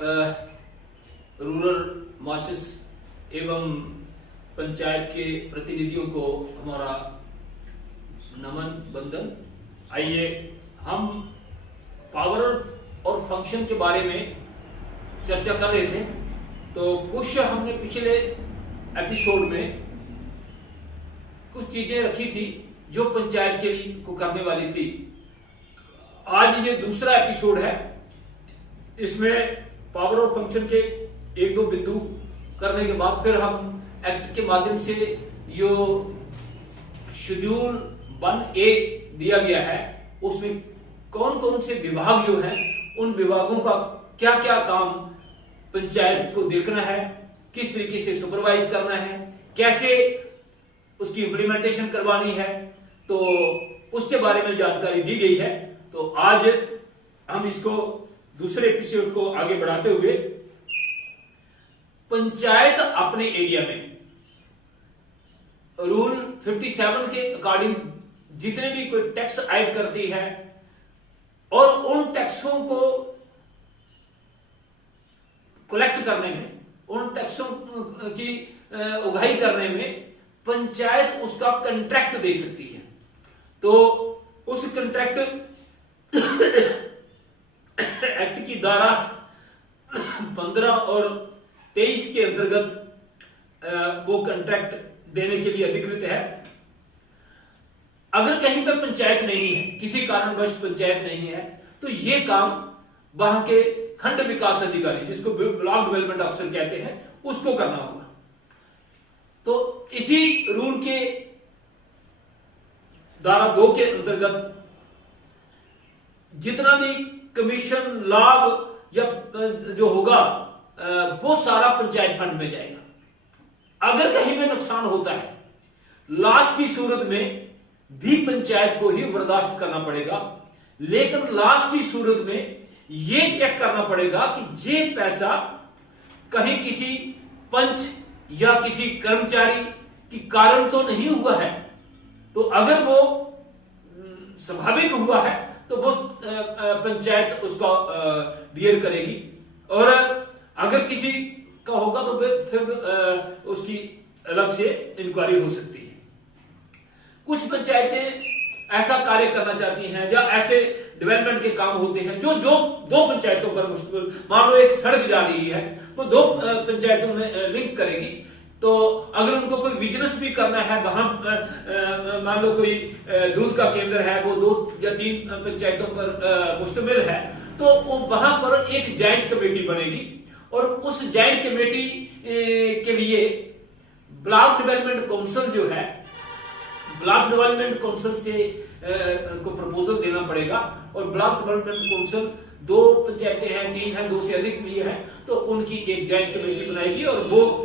Rural masses एवं पंचायत के प्रतिनिधियों को हमारा नमन वंदन। आइए हम पावर और फंक्शन के बारे में चर्चा कर रहे थे। तो कुछ हमने पिछले एपिसोड में कुछ चीजें रखी थी जो पंचायत के लिए को करने वाली थी। आज ये दूसरा एपिसोड है। इसमें पावर और फंक्शन के एक दो बिंदु करने के बाद फिर हम एक्ट के माध्यम से जो शेड्यूल 1A दिया गया है उसमें कौन कौन से विभाग जो हैं उन विभागों का क्या क्या काम पंचायत को देखना है, किस तरीके से सुपरवाइज करना है, कैसे उसकी इंप्लीमेंटेशन करवानी है, तो उसके बारे में जानकारी दी गई है। तो आज हम इसको दूसरे एपिसोड को आगे बढ़ाते हुए पंचायत अपने एरिया में रूल 57 के अकॉर्डिंग जितने भी कोई टैक्स ऐड करती है और उन टैक्सों को कलेक्ट करने में, उन टैक्सों की उगाही करने में पंचायत उसका कंट्रैक्ट दे सकती है। तो उस कंट्रैक्ट एक्ट की धारा 15 और 23 के अंतर्गत वो कंट्रैक्ट देने के लिए अधिकृत है। अगर कहीं पर पंचायत नहीं है, किसी कारणवश पंचायत नहीं है, तो ये काम वहां के खंड विकास अधिकारी, जिसको ब्लॉक डेवलपमेंट अफसर कहते हैं, उसको करना होगा। तो इसी रूल के धारा 2 के अंतर्गत जितना भी कमीशन लाभ या जो होगा वो सारा पंचायत फंड में जाएगा। अगर कहीं में नुकसान होता है, लॉस की सूरत में भी पंचायत को ही बर्दाश्त करना पड़ेगा, लेकिन लॉस की सूरत में यह चेक करना पड़ेगा कि ये पैसा कहीं किसी पंच या किसी कर्मचारी की कारण तो नहीं हुआ है। तो अगर वो स्वाभाविक हुआ है तो वो पंचायत उसका बियर करेगी, और अगर किसी का होगा तो फिर उसकी अलग से इंक्वायरी हो सकती है। कुछ पंचायतें ऐसा कार्य करना चाहती हैं या ऐसे डेवलपमेंट के काम होते हैं जो दो पंचायतों पर मुश्किल, मान लो एक सड़क जा रही है, वो दो पंचायतों में लिंक करेगी। तो अगर उनको कोई बिजनेस भी करना है, वहां मान लो कोई दूध का केंद्र है, वो 2 या 3 पंचायतों पर मुश्तमिल है, तो वहां पर एक जॉइंट कमेटी बनेगी और उस जॉइंट कमेटी के लिए ब्लॉक डेवलपमेंट काउंसिल जो है, ब्लॉक डेवलपमेंट काउंसिल से को प्रपोजल देना पड़ेगा। और ब्लॉक डेवलपमेंट काउंसिल 2 पंचायतें हैं, 3 हैं, 2 से अधिक भी है, तो उनकी एक जॉइंट कमेटी बनाएगी और वो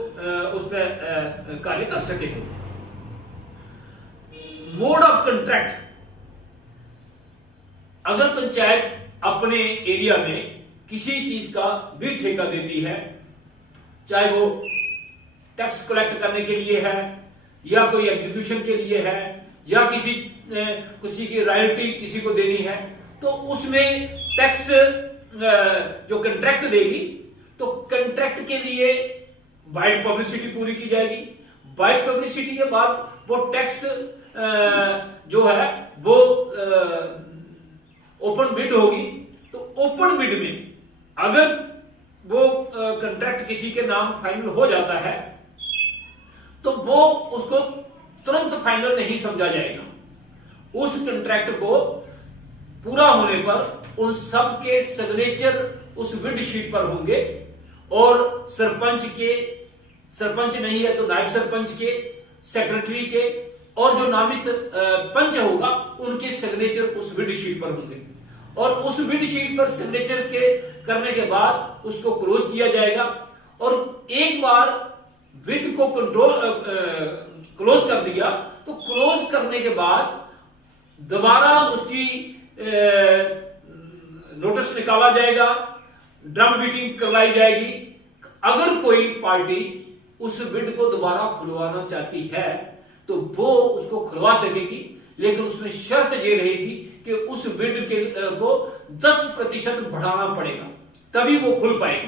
उस पर कार्य कर सकेंगे। मोड ऑफ कंट्रैक्ट, अगर पंचायत अपने एरिया में किसी चीज का भी ठेका देती है, चाहे वो टैक्स कलेक्ट करने के लिए है या कोई एग्जीक्यूशन के लिए है या किसी की रॉयल्टी किसी को देनी है, तो उसमें टैक्स जो कंट्रैक्ट देगी, तो कंट्रैक्ट के लिए वाइड पब्लिसिटी पूरी की जाएगी। वाइड पब्लिसिटी के बाद वो टैक्स जो है वो ओपन बिड होगी। तो ओपन बिड में अगर वो कंट्रैक्ट किसी के नाम फाइनल हो जाता है तो वो उसको तुरंत फाइनल नहीं समझा जाएगा। उस कंट्रैक्ट को पूरा होने पर उन सब के सिग्नेचर उस बिड शीट पर होंगे और सरपंच नहीं है तो नायब सरपंच के, सेक्रेटरी के और जो नामित पंच होगा उनके सिग्नेचर उस बिड शीट पर होंगे। और उस बिड शीट पर सिग्नेचर के करने के बाद उसको क्लोज किया जाएगा। और एक बार बिड को क्लोज कर दिया तो क्लोज करने के बाद दोबारा उसकी नोटिस निकाला जाएगा, ड्रम बीटिंग करवाई जाएगी। अगर कोई पार्टी उस बिड को दोबारा खुलवाना चाहती है तो वो उसको खुलवा सकेगी, लेकिन उसमें शर्त ये रहेगी कि उस बिड को 10% बढ़ाना पड़ेगा। तभी वो खुल पाएगी।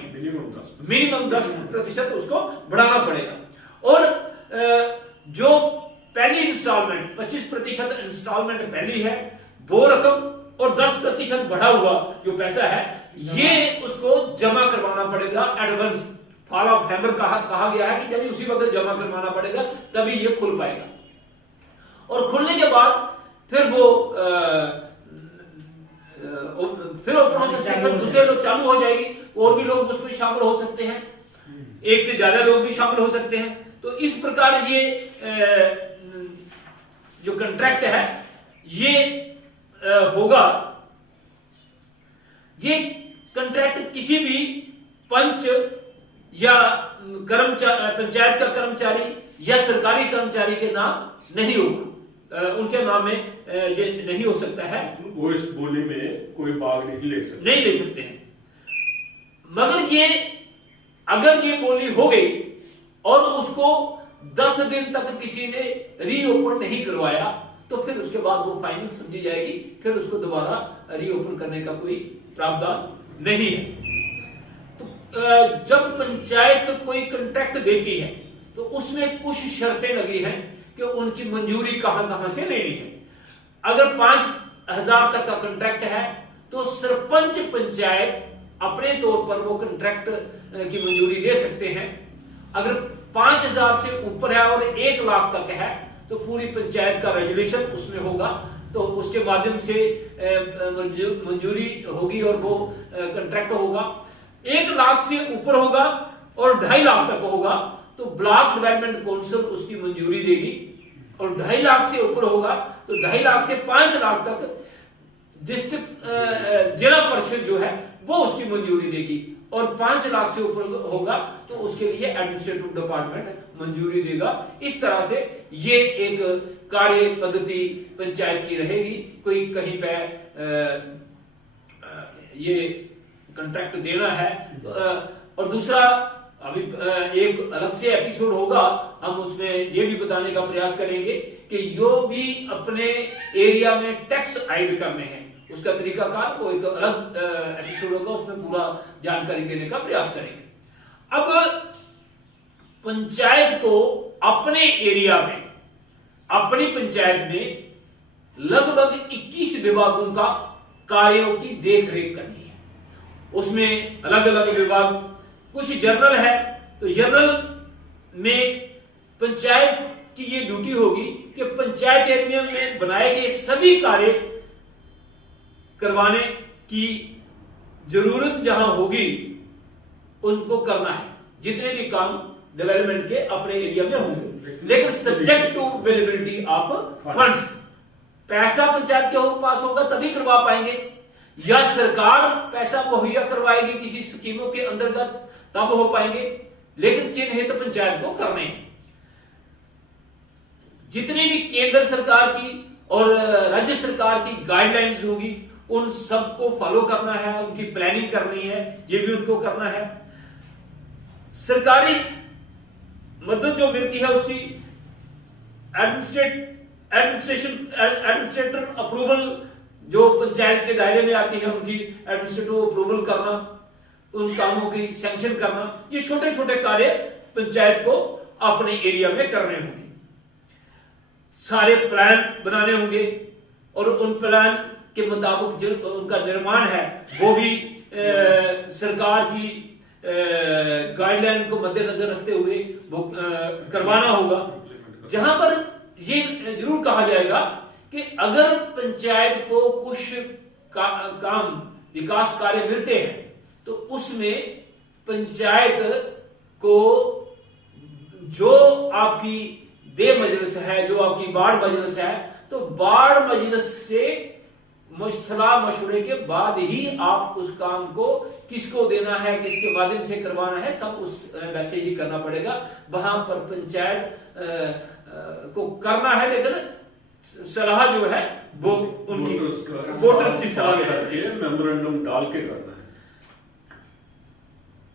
मिनिमम 10% उसको बढ़ाना पड़ेगा। और जो पहली इंस्टॉलमेंट 25% इंस्टॉलमेंट पहली है, वो रकम और 10% बढ़ा हुआ जो पैसा है ये उसको जमा करवाना पड़ेगा एडवांस। फॉल ऑफ हैमर कहा गया है कि यानी उसी वक्त जमा करवाना पड़ेगा, तभी ये खुल पाएगा। और खुलने के बाद फिर वो फिर ओपन हो सकते हैं, फिर दूसरे लोग चालू हो जाएगी, और भी लोग उसमें शामिल हो सकते हैं, एक से ज्यादा लोग भी शामिल हो सकते हैं। तो इस प्रकार ये जो कॉन्ट्रैक्ट है ये होगा। ये कॉन्ट्रैक्ट किसी भी पंच या पंचायत का कर्मचारी या सरकारी कर्मचारी के नाम नहीं होगा, उनके नाम में ये नहीं हो सकता है। वो इस बोली में कोई भाग नहीं ले सकते हैं। मगर ये अगर ये बोली हो गई और उसको 10 दिन तक किसी ने रीओपन नहीं करवाया, तो फिर उसके बाद वो फाइनल समझी जाएगी, फिर उसको दोबारा रीओपन करने का कोई प्रावधान नहीं है। तो जब पंचायत कोई कॉन्ट्रैक्ट देती है तो उसमें कुछ शर्तें लगी हैं कि उनकी मंजूरी कहां से लेनी है। अगर 5,000 तक का कॉन्ट्रैक्ट है तो सरपंच पंचायत अपने तौर पर वो कॉन्ट्रैक्ट की मंजूरी ले सकते हैं। अगर 5,000 से ऊपर है और 1 लाख तक है तो पूरी पंचायत का रेजुलेशन उसमें होगा, तो उसके माध्यम से मंजूरी होगी और वो कॉन्ट्रैक्ट होगा। 1 लाख से ऊपर होगा और 2.5 लाख तक होगा तो ब्लॉक डेवलपमेंट काउंसिल उसकी मंजूरी देगी, और 2.5 लाख से ऊपर होगा तो 2.5 लाख से 5 लाख तक डिस्ट्रिक्ट जिला परिषद जो है वो उसकी मंजूरी देगी, और 5 लाख से ऊपर होगा तो उसके लिए एडमिनिस्ट्रेटिव डिपार्टमेंट मंजूरी देगा। इस तरह से ये एक कार्य पद्धति पंचायत की रहेगी। कोई कहीं पे ये कॉन्ट्रैक्ट देना है, और दूसरा अभी एक अलग से एपिसोड होगा, हम उसमें ये भी बताने का प्रयास करेंगे कि जो भी अपने एरिया में टैक्स आइड करने हैं उसका तरीकाकार, वो एक अलग एपिसोड होगा, उसमें पूरा जानकारी देने का प्रयास करेंगे। अब पंचायत को अपने एरिया में, अपनी पंचायत में लगभग 21 विभागों का कार्यों की देखरेख करनी है। उसमें अलग अलग विभाग, कुछ जर्नल है तो जर्नल में पंचायत की ये ड्यूटी होगी कि पंचायत एरिया में बनाए गए सभी कार्य करवाने की जरूरत जहां होगी उनको करना है, जितने भी काम डेवलपमेंट के अपने एरिया में होंगे, लेकिन subject to availability of funds. पैसा पंचायत के पास होगा तभी करवा पाएंगे, या सरकार पैसा मुहैया करवाएगी किसी स्कीमों के अंतर्गत तब हो पाएंगे, लेकिन चिन्हित पंचायत को करने हैं। जितनी भी केंद्र सरकार की और राज्य सरकार की गाइडलाइंस होगी उन सबको फॉलो करना है, उनकी प्लानिंग करनी है, ये भी उनको करना है। सरकारी मदद जो मिलती है उसकी एडमिनिस्ट्रेटर अप्रूवल जो पंचायत के दायरे में आती है उनकी एडमिनिस्ट्रेटिव अप्रूवल करना, उन कामों की सैंक्शन करना, ये छोटे छोटे कार्य पंचायत को अपने एरिया में करने होंगे। सारे प्लान बनाने होंगे और उन प्लान के मुताबिक जो उनका निर्माण है वो भी सरकार की गाइडलाइन को मद्देनजर रखते हुए वो करवाना होगा। जहां पर ये जरूर कहा जाएगा कि अगर पंचायत को कुछ काम विकास कार्य मिलते हैं तो उसमें पंचायत को जो आपकी दे मजलिस है, जो आपकी बाढ़ मजलिस है, तो बाढ़ मजलिस से सलाह मशवरे के बाद ही आप उस काम को किसको देना है, किसके माध्यम से करवाना है, सब उस वैसे ही करना पड़ेगा। वहां पर पंचायत को करना है, लेकिन सलाह जो है वो उनकी वोटर्स की सलाह करके मेमोरेंडम डाल के करना है।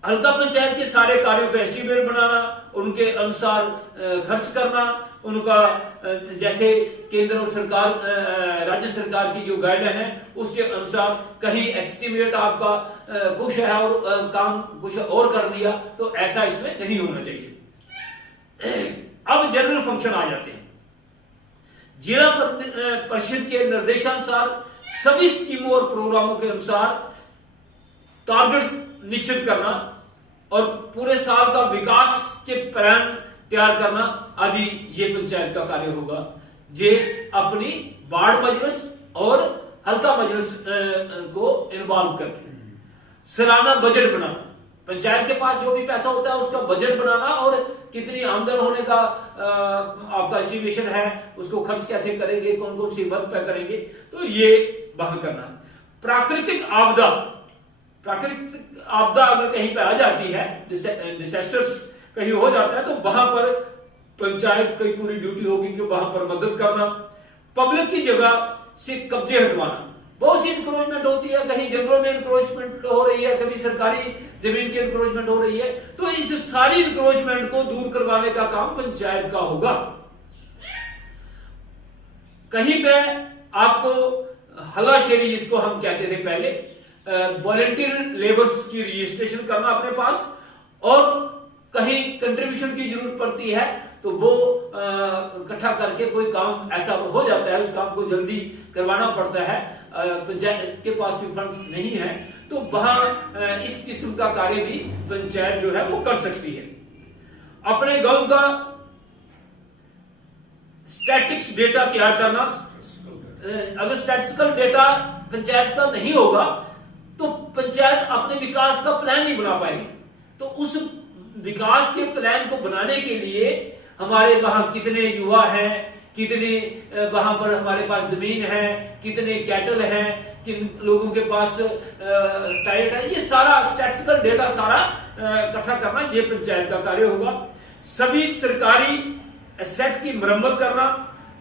हल्का पंचायत के सारे कार्यों का एस्टीमेट बनाना, उनके अनुसार खर्च करना उनका जैसे केंद्र और सरकार राज्य सरकार की जो गाइडलाइन है उसके अनुसार कहीं एस्टिमेट आपका कुछ है और काम कुछ और कर दिया, तो ऐसा इसमें नहीं होना चाहिए। अब जनरल फंक्शन आ जाते हैं। जिला परिषद के निर्देशानुसार सभी स्कीमों और प्रोग्रामों के अनुसार टारगेट निश्चित करना और पूरे साल का विकास के प्लान तैयार करना आदि ये पंचायत का कार्य होगा। जे अपनी वार्ड मजलिस और हल्का मजलिस को इन्वॉल्व करके सालाना बजट बनाना, पंचायत के पास जो भी पैसा होता है उसका बजट बनाना और कितनी आमदन होने का आपका एस्टिमेशन है, उसको खर्च कैसे करेंगे, कौन कौन सी वर्क पे करेंगे, तो ये वहां करना। प्राकृतिक आपदा अगर कहीं पे आ जाती है, डिसास्टर्स कहीं हो जाता है, तो वहां पर पंचायत की पूरी ड्यूटी होगी कि वहां पर मदद करना। पब्लिक की जगह से कब्जे हटवाना, बहुत सी इंक्रोचमेंट होती है, कहीं जंगलों में इंक्रोचमेंट हो रही है, कभी सरकारी जमीन की इंक्रोचमेंट हो रही है, तो इस सारी इंक्रोचमेंट को दूर करवाने का काम पंचायत का होगा। कहीं पे आपको हलाशेरी जिसको हम कहते थे पहले, वॉलेंटियर लेबर्स की रजिस्ट्रेशन करना अपने पास, और कहीं कंट्रीब्यूशन की जरूरत पड़ती है तो वो इकट्ठा करके कोई काम ऐसा हो जाता है, उस काम को जल्दी करवाना पड़ता है, पंचायत के पास भी फंड्स नहीं है, तो वहां इस किस्म का कार्य भी पंचायत जो है वो कर सकती है। अपने गांव का स्टैटिक्स डेटा तैयार करना, अगर स्टैटिस्टिकल डेटा पंचायत का नहीं होगा तो पंचायत अपने विकास का प्लान नहीं बना पाएगी। तो उस विकास के प्लान को बनाने के लिए हमारे वहां कितने युवा हैं, कितने वहां पर हमारे पास जमीन है, कितने कैटल हैं, किन लोगों के पास टाइट है, ये सारा स्टैटिस्टिकल डेटा सारा इकट्ठा करना ये पंचायत का कार्य होगा। सभी सरकारी एसेट की मरम्मत करना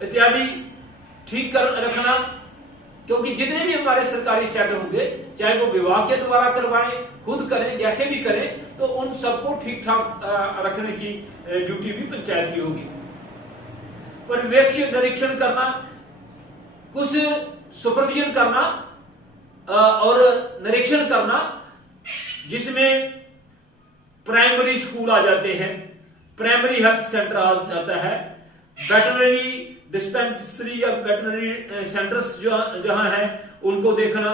इत्यादि ठीक कर रखना, क्योंकि जितने भी हमारे सरकारी सेट होंगे, चाहे वो विभाग के द्वारा करवाएं, खुद करें, जैसे भी करें, तो उन सबको ठीक ठाक रखने की ड्यूटी भी पंचायत की होगी। पर्यवेक्षण निरीक्षण करना, कुछ सुपरविजन करना और निरीक्षण करना, जिसमें प्राइमरी स्कूल आ जाते हैं, प्राइमरी हेल्थ सेंटर आ जाता है, वेटरनरी डिस्पेंसरी या वेटरनरी सेंटर्स जहां हैं उनको देखना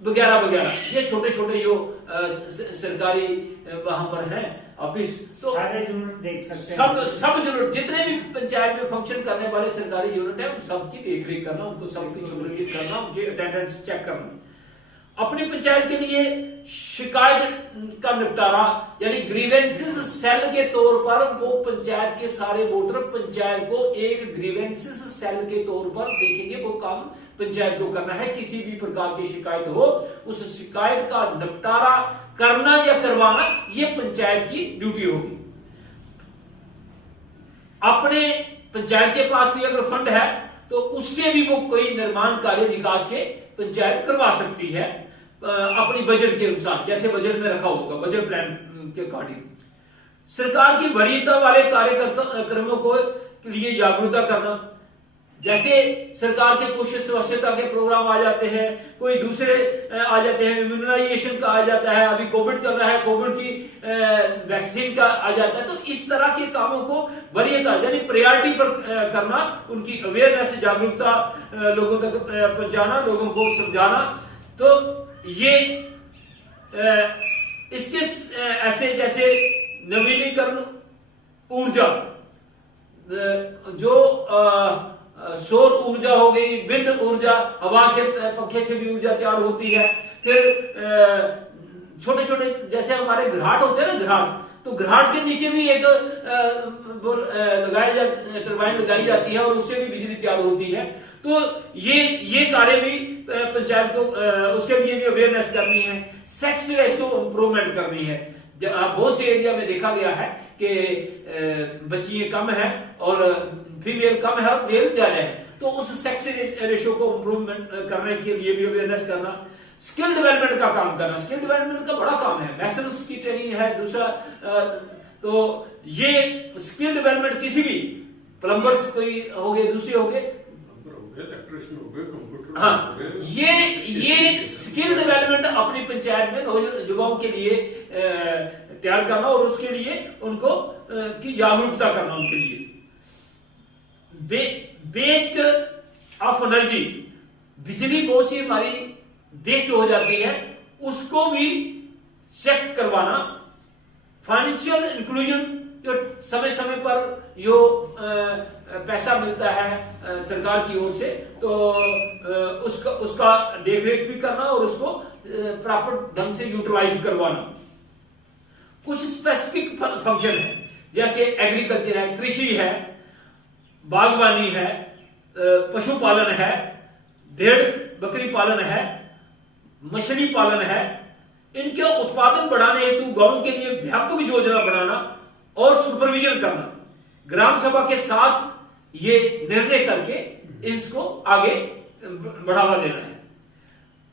वगैरह वगैरह। ये छोटे छोटे जो सरकारी वहां पर हैं ऑफिस, तो सारे यूनिट देख सकते हैं। सब यूनिट जितने भी पंचायत में फंक्शन करने वाले सरकारी यूनिट है, उन सबकी देखरेख करना, उनको सबकी सुपरविजन करना, उनकी अटेंडेंस चेक करना। अपनी पंचायत के लिए शिकायत का निपटारा, यानी ग्रीवेंसेस सेल के तौर पर वो पंचायत के सारे वोटर पंचायत को एक ग्रीवेंसेस सेल के तौर पर देखेंगे, वो काम पंचायत को करना है। किसी भी प्रकार की शिकायत हो, उस शिकायत का निपटारा करना या करवाना ये पंचायत की ड्यूटी होगी। अपने पंचायत के पास भी अगर फंड है तो उससे भी वो कोई निर्माण कार्य विकास के पंचायत करवा सकती है अपनी बजट के अनुसार, जैसे बजट में रखा होगा, बजट प्लान के अकॉर्डिंग। सरकार की वरीयता वाले कार्यक्रमों को लिए जागरूकता करना, जैसे सरकार के कुछ स्वच्छता के प्रोग्राम आ जाते हैं, कोई दूसरे आ जाते हैं, इम्यूनाइजेशन का आ जाता है, अभी कोविड चल रहा है, कोविड की वैक्सीन का आ जाता है, तो इस तरह के कामों को वरीयता यानी प्रायोरिटी पर करना, उनकी अवेयरनेस जागरूकता लोगों तक पहुंचाना, लोगों को समझाना। तो ये इसके ऐसे जैसे नवीनीकरण ऊर्जा, जो सौर ऊर्जा हो गई, विंड ऊर्जा, हवा से पंखे से भी ऊर्जा तैयार होती है। फिर छोटे छोटे जैसे हमारे घराट होते हैं ना, घराट, तो घराट के नीचे भी एक टरबाइन लगाई जाती है और उससे भी बिजली तैयार होती है। तो ये कार्य भी पंचायत को उसके लिए भी अवेयरनेस करनी है। सेक्स रेशियो इंप्रूवमेंट करनी है। बहुत से एरिया में देखा गया है कि बच्चियां कम है और फीमेल कम है और मेल ज्यादा है, तो उस सेक्स रेशियो को इंप्रूवमेंट करने के लिए भी अवेयरनेस करना। स्किल डेवलपमेंट का काम करना, स्किल डेवलपमेंट का बड़ा काम है, मैसन्स की ट्रेनिंग है, दूसरा तो ये स्किल डेवलपमेंट किसी भी प्लम्बर्स कोई हो गए, दूसरे हो गए, इलेक्ट्रिशियन हो गए, कंप्यूटर हाँ, हो गए, ये स्किल डेवलपमेंट अपनी पंचायत में युवाओं के लिए तैयार करना और उसके लिए उनको की जागरूकता करना उनके लिए। वेस्ट ऑफ एनर्जी, बिजली बहुत सी हमारी वेस्ट हो जाती है, उसको भी चेक करवाना। फाइनेंशियल इंक्लूजन, जो समय समय पर जो पैसा मिलता है सरकार की ओर से, तो उसका देखरेख भी करना और उसको प्रॉपर ढंग से यूटिलाइज करवाना। कुछ स्पेसिफिक फंक्शन है, जैसे एग्रीकल्चर है, कृषि है, बागवानी है, पशुपालन है, भेड़ बकरी पालन है, मछली पालन है। इनके उत्पादन बढ़ाने हेतु गांव के लिए व्यापक योजना बनाना और सुपरविजन करना। ग्राम सभा के साथ ये निर्णय करके इसको आगे बढ़ावा देना है।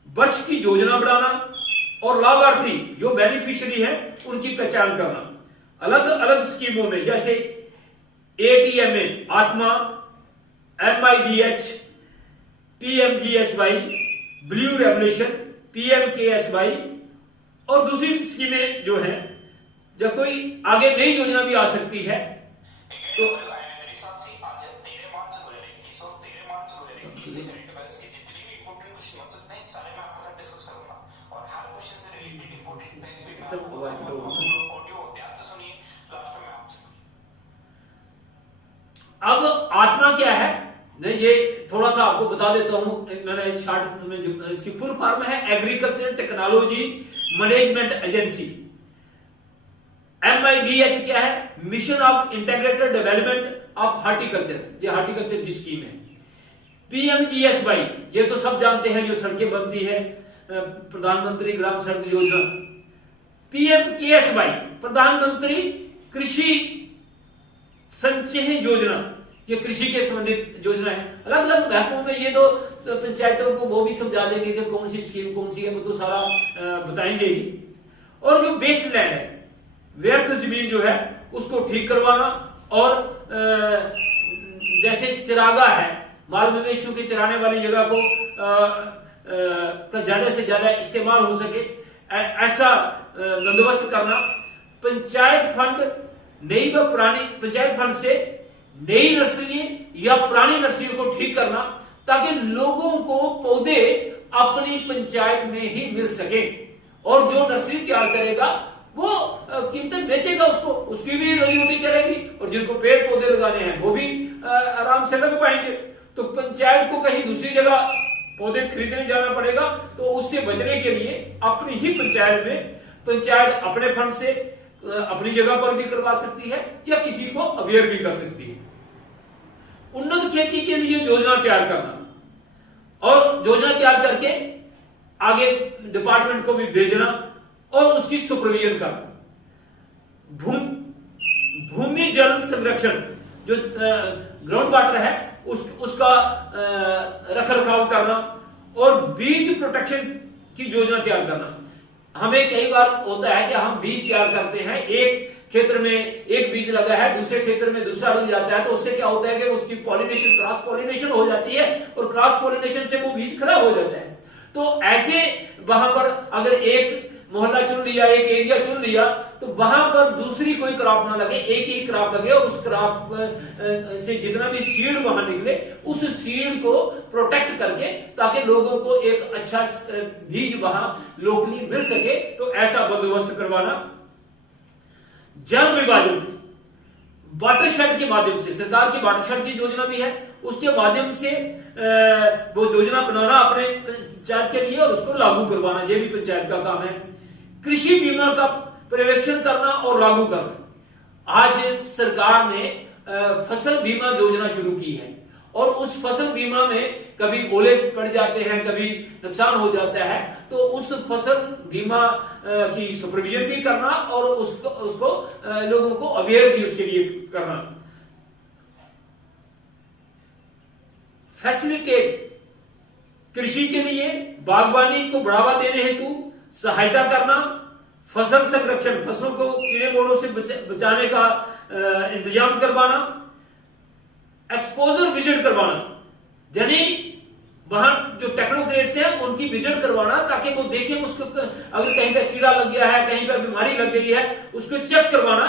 वर्ष की योजना बनाना और लाभार्थी जो बेनिफिशियरी है उनकी पहचान करना। अलग अलग स्कीमों में जैसे ATMA आत्मा, MIDH, PMGSY, blue revolution, PMKSY और दूसरी स्कीमें जो हैं, जब कोई आगे नई योजना भी आ सकती है तो अब आत्मा क्या है, ये थोड़ा सा आपको बता देता हूं, मैंने शॉर्ट में जो इसकी फुल फॉर्म है agriculture technology management agency. MIDH क्या है, mission of integrated development of horticulture, ये हार्टिकल्चर की स्कीम है। PMGSY, ये तो सब जानते हैं, जो सड़कें बनती है, प्रधानमंत्री ग्राम सड़क योजना। PMKSY, प्रधानमंत्री कृषि संचय योजना, ये कृषि के संबंधित योजना है। अलग अलग महत्वों में ये तो पंचायतों को वो भी समझा देंगे कि कौन सी स्कीम कौन सी है, वो तो सारा बताएंगे ही। और जो वेस्ट लैंड है, व्यर्थ जमीन जो है उसको ठीक करवाना, और जैसे चिरागा है, माल मवेशियों के चराने वाली जगह को ज्यादा से ज्यादा इस्तेमाल हो सके, ऐसा बंदोबस्त करना। पंचायत फंड, नई व पुरानी पंचायत फंड से नई नर्सरी या पुरानी नर्सरियों को ठीक करना, ताकि लोगों को पौधे अपनी पंचायत में ही मिल सके, और जो नर्सरी तैयार करेगा वो कीमतें बेचेगा, उसकी भी रोजी रोटी चलेगी, और जिनको पेड़ पौधे लगाने हैं वो भी आराम से लग पाएंगे। तो पंचायत को कहीं दूसरी जगह पौधे खरीदने जाना पड़ेगा, तो उससे बचने के लिए अपनी ही पंचायत में, पंचायत अपने फंड से अपनी जगह पर भी करवा सकती है या किसी को अवेयर भी कर सकती है। उन्नत खेती के लिए योजना तैयार करना, और योजना तैयार करके आगे डिपार्टमेंट को भी भेजना और उसकी सुपरविजन करना। भूमि जल संरक्षण, जो ग्राउंड वाटर है उसका रख रखाव करना, और बीज प्रोटेक्शन की योजना तैयार करना। हमें कई बार होता है कि हम बीज तैयार करते हैं, एक क्षेत्र में एक बीज लगा है, दूसरे क्षेत्र में दूसरा लग जाता है, तो उससे क्या होता है कि उसकी पॉलिनेशन, क्रॉस पॉलिनेशन हो जाती है, और क्रॉस पॉलिनेशन से वो बीज खराब हो जाता है। तो ऐसे वहां पर अगर एक मोहल्ला चुन लिया, एक एरिया चुन लिया, तो वहां पर दूसरी कोई क्रॉप ना लगे, एक ही क्रॉप लगे, और उस क्रॉप से जितना भी सीड वहां निकले, उस सीड को प्रोटेक्ट करके, ताकि लोगों को एक अच्छा बीज वहां लोकली मिल सके, तो ऐसा बंदोबस्त करवाना। जल विभाजन, वाटरशेड के माध्यम से, सरकार की वाटरशेड की योजना भी है, उसके माध्यम से वो योजना बनाना अपने पंचायत के लिए और उसको लागू करवाना, ये भी पंचायत का काम है। कृषि बीमा का पर्यवेक्षण करना और लागू करना। आज सरकार ने फसल बीमा योजना शुरू की है, और उस फसल बीमा में कभी ओले पड़ जाते हैं, कभी नुकसान हो जाता है, तो उस फसल बीमा की सुपरविजन भी करना, और उसको लोगों को अवेयर भी उसके लिए करना। फैसिलिटेट, कृषि के लिए बागवानी को बढ़ावा देने हेतु सहायता करना, फसल संरक्षण, फसलों को कीड़े मोड़ों से बचाने का इंतजाम करवाना, एक्सपोजर विजिट करवाना, यानी वहां जो टेक्नोक्रेट्स हैं उनकी विजिट करवाना ताकि वो देखें उसको, अगर कहीं पे कीड़ा लग गया है, कहीं पे बीमारी लग गई है, उसको चेक करवाना।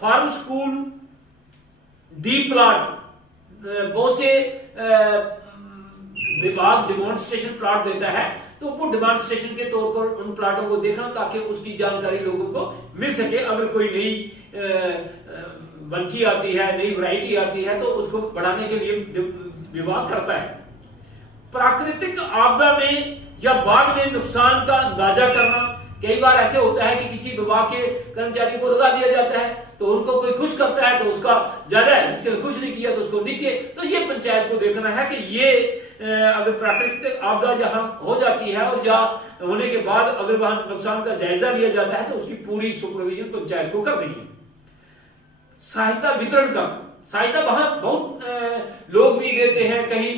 फार्म स्कूल, डी प्लाट, बहुत से विभाग डिमॉन्स्ट्रेशन प्लाट देता है, तो वो डिमॉन्स्ट्रेशन के तौर पर उन प्लाटों को देखना ताकि उसकी जानकारी लोगों को मिल सके। अगर कोई नई बनकी आती है, नई वैरायटी आती है, तो उसको बढ़ाने के लिए विभाग करता है। प्राकृतिक आपदा में या बाढ़ में नुकसान का अंदाजा करना, कई बार ऐसे होता है कि किसी विभाग के कर्मचारी को लगा दिया जाता है, तो उनको कोई खुश करता है तो उसका ज्यादा है, जिसके खुश नहीं किया तो उसको नीचे। तो ये पंचायत को देखना है कि ये अगर प्राकृतिक आपदा जहां हो जाती है और जहां होने के बाद अगर वहां नुकसान का जायजा लिया जाता है तो उसकी पूरी सुपरविजन पंचायत को करनी है। सहायता वितरण का, सहायता वहां बहुत लोग भी देते हैं, कहीं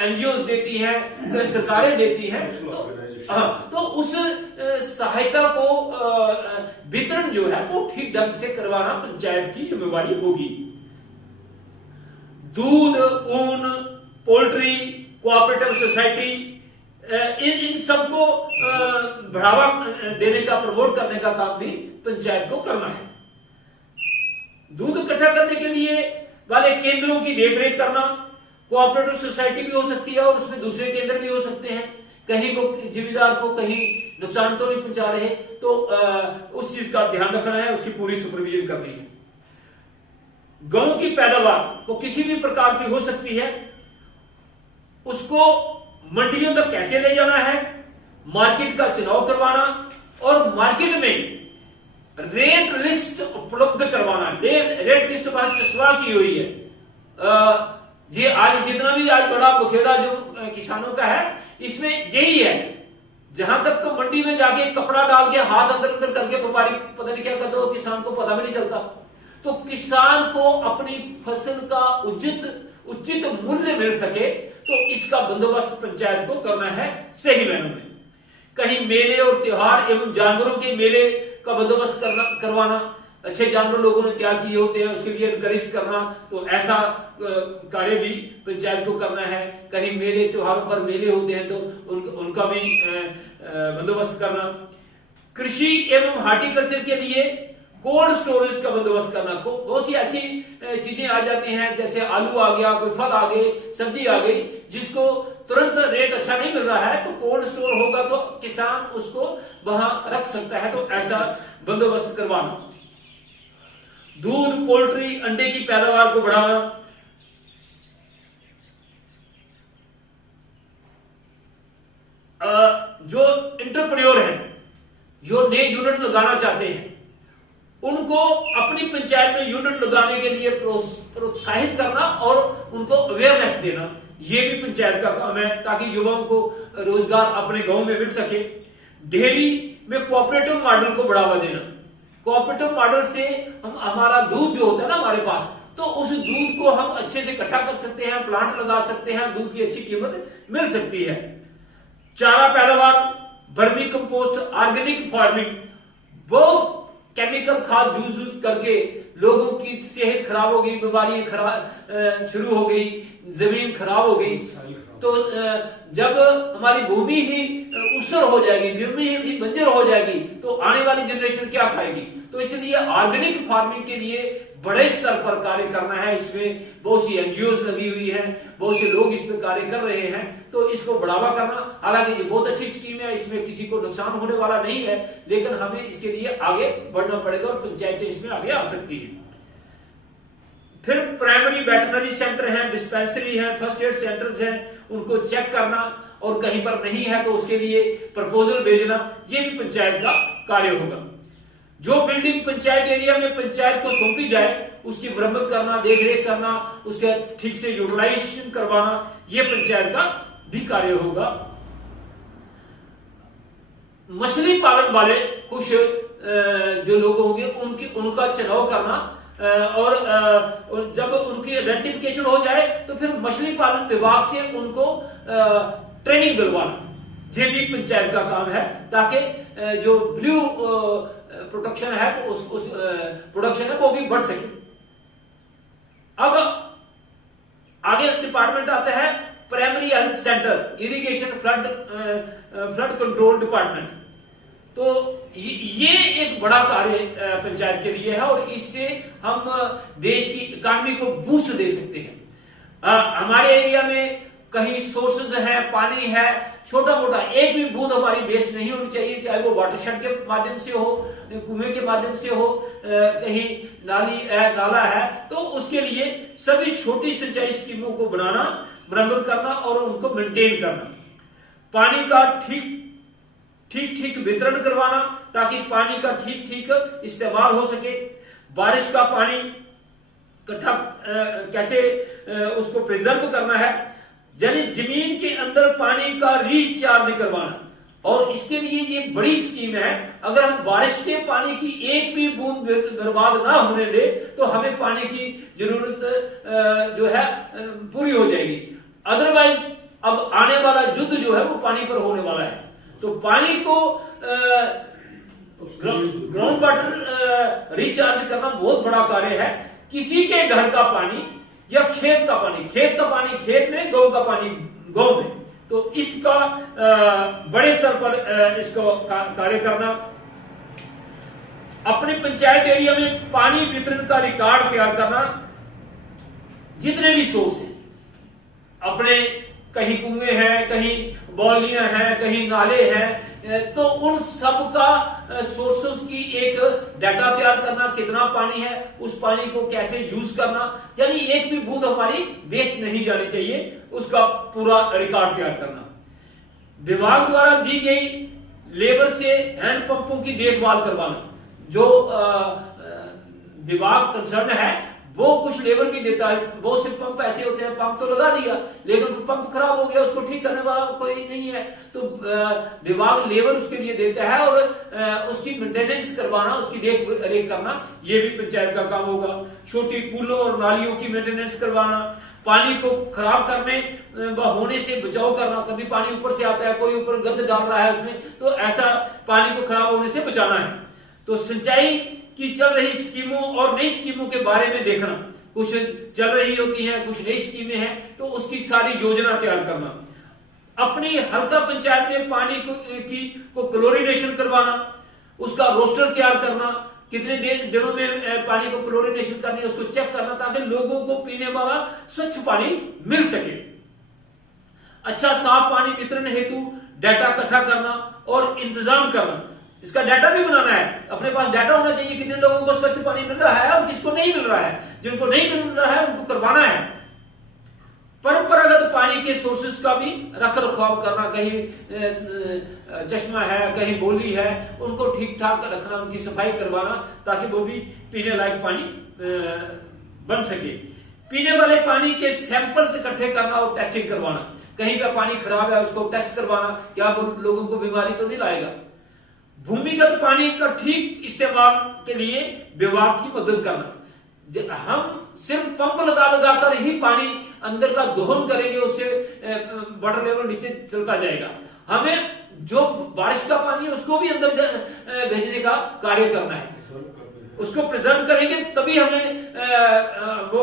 एनजीओ देती हैं, कहीं सरकारें देती हैं, तो उस सहायता को वितरण जो है वो ठीक ढंग से करवाना पंचायत की जिम्मेवारी होगी। दूध, ऊन, पोल्ट्री, कोऑपरेटिव सोसाइटी, इन सबको बढ़ावा देने का, प्रमोट करने का काम भी पंचायत को करना है। दूध इकट्ठा करने के लिए वाले केंद्रों की देखरेख करना, कोऑपरेटिव सोसाइटी भी हो सकती है और उसमें दूसरे केंद्र भी हो सकते हैं, कहीं वो जिम्मेदार को कहीं नुकसान तो नहीं पहुंचा रहे, तो उस चीज का ध्यान रखना है, उसकी पूरी सुपरविजन करनी है। गेहूं की पैदावार वो किसी भी प्रकार की हो सकती है, उसको मंडियों तक कैसे ले जाना है, मार्केट का चुनाव करवाना और मार्केट में रेट लिस्ट उपलब्ध करवाना। रेट लिस्ट पर चस्वा की हुई है। ये आज जितना भी आज बड़ा बखेड़ा जो किसानों का है, इसमें यही है। जहां तक तो मंडी में जाके कपड़ा डाल के हाथ अंदर अंदर करके व्यापारी पता नहीं क्या करते हो, किसान को पता भी नहीं चलता। तो किसान को अपनी फसल का उचित मूल्य मिल सके, तो इसका बंदोबस्त पंचायत को करना है सही मायनों में। कहीं मेले और त्योहार एवं जानवरों के मेले का बंदोबस्त करवाना, अच्छे जानवर लोगों ने क्या किए होते हैं उसके लिए एनकरेज करना, तो ऐसा कार्य भी पंचायत को करना है। कहीं मेले त्योहारों पर मेले होते हैं तो उनका भी बंदोबस्त करना। कृषि एवं हार्टिकल्चर के लिए कोल्ड स्टोरेज का बंदोबस्त करना। बहुत सी ऐसी चीजें आ जाती हैं, जैसे आलू आ गया, कोई फल आ गए, सब्जी आ गई, जिसको तुरंत रेट अच्छा नहीं मिल रहा है, तो कोल्ड स्टोर होगा तो किसान उसको वहां रख सकता है, तो ऐसा बंदोबस्त करवाना। दूध, पोल्ट्री, अंडे की पैदावार को बढ़ाना। जो एंटरप्रेन्योर हैं, जो नए यूनिट लगाना चाहते हैं, उनको अपनी पंचायत में यूनिट लगाने के लिए प्रोत्साहित करना और उनको अवेयरनेस देना, यह भी पंचायत का काम है, ताकि युवाओं को रोजगार अपने गांव में मिल सके। डेयरी में कोऑपरेटिव मॉडल को बढ़ावा देना। कोऑपरेटिव मॉडल से हमारा दूध जो होता है ना हमारे पास, तो उस दूध को हम अच्छे से इकट्ठा कर सकते हैं, प्लांट लगा सकते हैं, दूध की अच्छी कीमत मिल सकती है। चारा पैदावार, वर्मी कंपोस्ट, ऑर्गेनिक फार्मिंग। बहुत केमिकल खाद यूज करके लोगों की सेहत खराब हो गई, बीमारियां शुरू हो गई, जमीन खराब हो गई, तो जब हमारी भूमि ही ऊसर हो जाएगी, भूमि ही बंजर हो जाएगी, तो आने वाली जनरेशन क्या खाएगी। तो इसलिए ऑर्गेनिक फार्मिंग के लिए बड़े स्तर पर कार्य करना है। इसमें बहुत सी एनजीओ लगी हुई हैं, बहुत से लोग इस पर कार्य कर रहे हैं, तो इसको बढ़ावा करना। हालांकि ये बहुत अच्छी स्कीम है, इसमें किसी को नुकसान होने वाला नहीं है, लेकिन हमें इसके लिए आगे बढ़ना पड़ेगा और पंचायतें इसमें आगे आ सकती है। फिर प्राइमरी वेटरनरी सेंटर हैं, डिस्पेंसरी हैं, फर्स्ट एड सेंटर्स हैं, उनको चेक करना, और कहीं पर नहीं है तो उसके लिए प्रपोजल भेजना, ये भी पंचायत का कार्य होगा। जो बिल्डिंग पंचायत एरिया में पंचायत को सौंपी जाए, उसकी मरम्मत करना, देखरेख करना, उसके ठीक से यूटिलाइजेशन करवाना, यह पंचायत का भी कार्य होगा। मछली पालन वाले कुछ जो लोग होंगे उनका चुनाव करना, और जब उनकी आइडेंटिफिकेशन हो जाए तो फिर मछली पालन विभाग से उनको ट्रेनिंग दिलवाना। ये भी पंचायत का काम है, ताकि जो ब्लू प्रोडक्शन है उस प्रोडक्शन है वो भी बढ़ सके। अब आगे डिपार्टमेंट आता है primary health centre, irrigation flood control department. तो ये एक बड़ा कार्य पंचायत के लिए है और इससे हम देश की इकोनॉमी को बूस्ट दे सकते हैं। हमारे एरिया में कहीं सोर्सेज है, पानी है, छोटा मोटा एक भी बूंद हमारी वेस्ट नहीं होनी चाहिए, चाहे वो वाटरशेड के माध्यम से हो, कुएं के माध्यम से हो, कहीं नाली है, नाला है, तो उसके लिए सभी छोटी सिंचाई स्कीमों को बनाना, मरम्मत करना और उनको मेंटेन करना। पानी का ठीक वितरण करवाना ताकि पानी का ठीक इस्तेमाल हो सके। बारिश का पानी इकट्ठा कैसे उसको प्रिजर्व करना है, यानी जमीन के अंदर पानी का रिचार्ज करवाना। और इसके लिए ये बड़ी स्कीम है। अगर हम बारिश के पानी की एक भी बूंद बर्बाद ना होने दे तो हमें पानी की जरूरत जो है पूरी हो जाएगी। अदरवाइज अब आने वाला युद्ध जो है वो पानी पर होने वाला है। तो पानी को ग्राउंड वाटर रिचार्ज करना बहुत बड़ा कार्य है। किसी के घर का पानी या खेत का पानी खेत में, गांव का पानी गांव में, तो इसका बड़े स्तर पर इसको कार्य करना। अपने पंचायत एरिया में पानी वितरण का रिकॉर्ड तैयार करना। जितने भी सोर्स हैं अपने, कहीं कुएं हैं, कहीं बौलियां हैं, कहीं नाले हैं, तो उन सब का सोर्सेस की एक डाटा तैयार करना, कितना पानी है, उस पानी को कैसे यूज करना, यानी एक भी बूंद हमारी वेस्ट नहीं जानी चाहिए, उसका पूरा रिकॉर्ड तैयार करना। विभाग द्वारा दी गई लेबर से हैंड पंपों की देखभाल करवाना। जो विभाग कंसर्न है वो कुछ लेबर भी देता है। बहुत से पंप ऐसे होते हैं, पंप तो लगा दिया लेकिन पंप खराब हो गया, उसको ठीक करने वाला कोई नहीं है, तो विभाग लेबर उसके लिए देता है और उसकी मेंटेनेंस करवाना, उसकी देख रेख करना, ये भी पंचायत का काम होगा। छोटी पुलों और नालियों की मेंटेनेंस करवाना, पानी को खराब करने व होने से बचाव करना। कभी पानी ऊपर से आता है, कोई ऊपर गंद डाल रहा है उसमें, तो ऐसा पानी को खराब होने से बचाना है। तो सिंचाई की चल रही स्कीमों और नई स्कीमों के बारे में देखना, कुछ चल रही होती हैं, कुछ नई स्कीमें हैं, तो उसकी सारी योजना तैयार करना। अपनी हल्का पंचायत में पानी को क्लोरीनेशन करवाना, उसका रोस्टर तैयार करना, कितने दिनों में पानी को क्लोरीनेशन करनी है उसको चेक करना, ताकि लोगों को पीने वाला स्वच्छ पानी मिल सके। अच्छा साफ पानी वितरण हेतु डाटा इकट्ठा करना और इंतजाम करना। इसका डाटा भी बनाना है, अपने पास डाटा होना चाहिए कितने लोगों को स्वच्छ पानी मिल रहा है और किसको नहीं मिल रहा है। जिनको नहीं मिल रहा है उनको करवाना है। परंपरागत पानी के सोर्सेस का भी रख रखाव करना, कहीं चश्मा है, कहीं बोली है, उनको ठीक ठाक रखना, उनकी सफाई करवाना, ताकि वो भी पीने लायक पानी बन सके। पीने वाले पानी के सैंपल्स इकट्ठे करना और टेस्टिंग करवाना। कहीं का पानी खराब है उसको टेस्ट करवाना, क्या वो लोगों को बीमारी तो नहीं लाएगा। भूमिगत पानी का ठीक इस्तेमाल के लिए विभाग की मदद करना। हम सिर्फ पंप लगा कर ही पानी अंदर का दोहन करेंगे, उससे वाटर लेवल नीचे चलता जाएगा। हमें जो बारिश का पानी है उसको भी अंदर भेजने का कार्य करना है, उसको प्रिजर्व करेंगे तभी हमें वो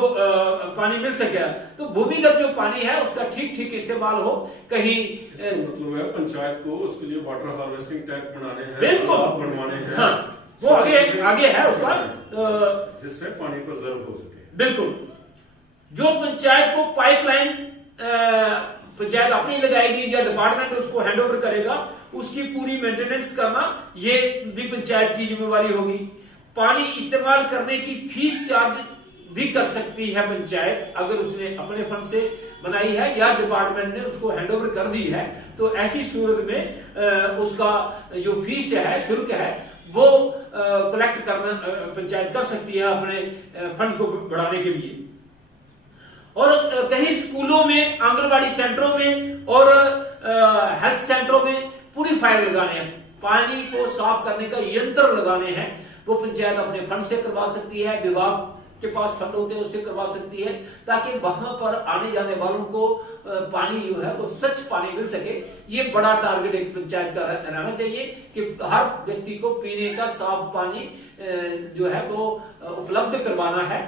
पानी मिल सकेगा। तो भूमिगत जो पानी है उसका ठीक इस्तेमाल हो। कहीं मतलब है पंचायत को उसके लिए वाटर हार्वेस्टिंग टैंक बनाने हैं, बिल्कुल बनवाने हैं। हाँ, वो आगे है उसका, जिससे पानी प्रिजर्व हो सके। बिल्कुल। जो पंचायत को पाइपलाइन पंचायत अपनी लगाएगी या डिपार्टमेंट उसको हैंडओवर करेगा, उसकी पूरी मेंटेनेंस करना ये भी पंचायत की जिम्मेवारी होगी। पानी इस्तेमाल करने की फीस चार्ज भी कर सकती है पंचायत, अगर उसने अपने फंड से बनाई है या डिपार्टमेंट ने उसको हैंडओवर कर दी है, तो ऐसी सूरत में उसका जो फीस है, शुल्क है, वो कलेक्ट करना पंचायत कर सकती है अपने फंड को बढ़ाने के लिए। और कहीं स्कूलों में, आंगनबाड़ी सेंटरों में और हेल्थ सेंटरों में प्यूरीफायर लगाने हैं, पानी को साफ करने का यंत्र लगाने हैं, वो पंचायत अपने फंड से करवा सकती है, विभाग के पास फंड होते हैं उससे करवा सकती है, ताकि वहां पर आने जाने वालों को पानी जो है वो स्वच्छ पानी मिल सके। ये बड़ा टारगेट एक पंचायत का रहना चाहिए कि हर व्यक्ति को पीने का साफ पानी जो है वो उपलब्ध करवाना है।